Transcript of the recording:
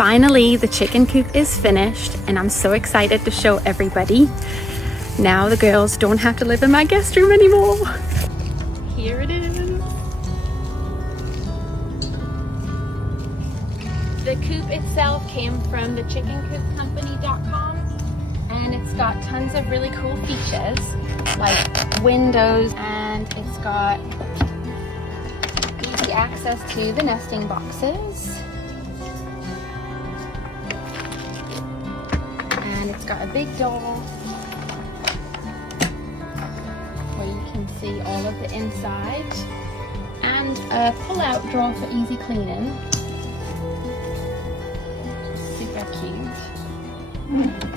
Finally, the chicken coop is finished and I'm so excited to show everybody. Now the girls don't have to live in my guest room anymore. Here it is. The coop itself came from the chickencoopcompany.com and it's got tons of really cool features like windows, and it's got easy access to the nesting boxes. And it's got a big door where you can see all of the inside, and a pull-out drawer for easy cleaning. Super cute.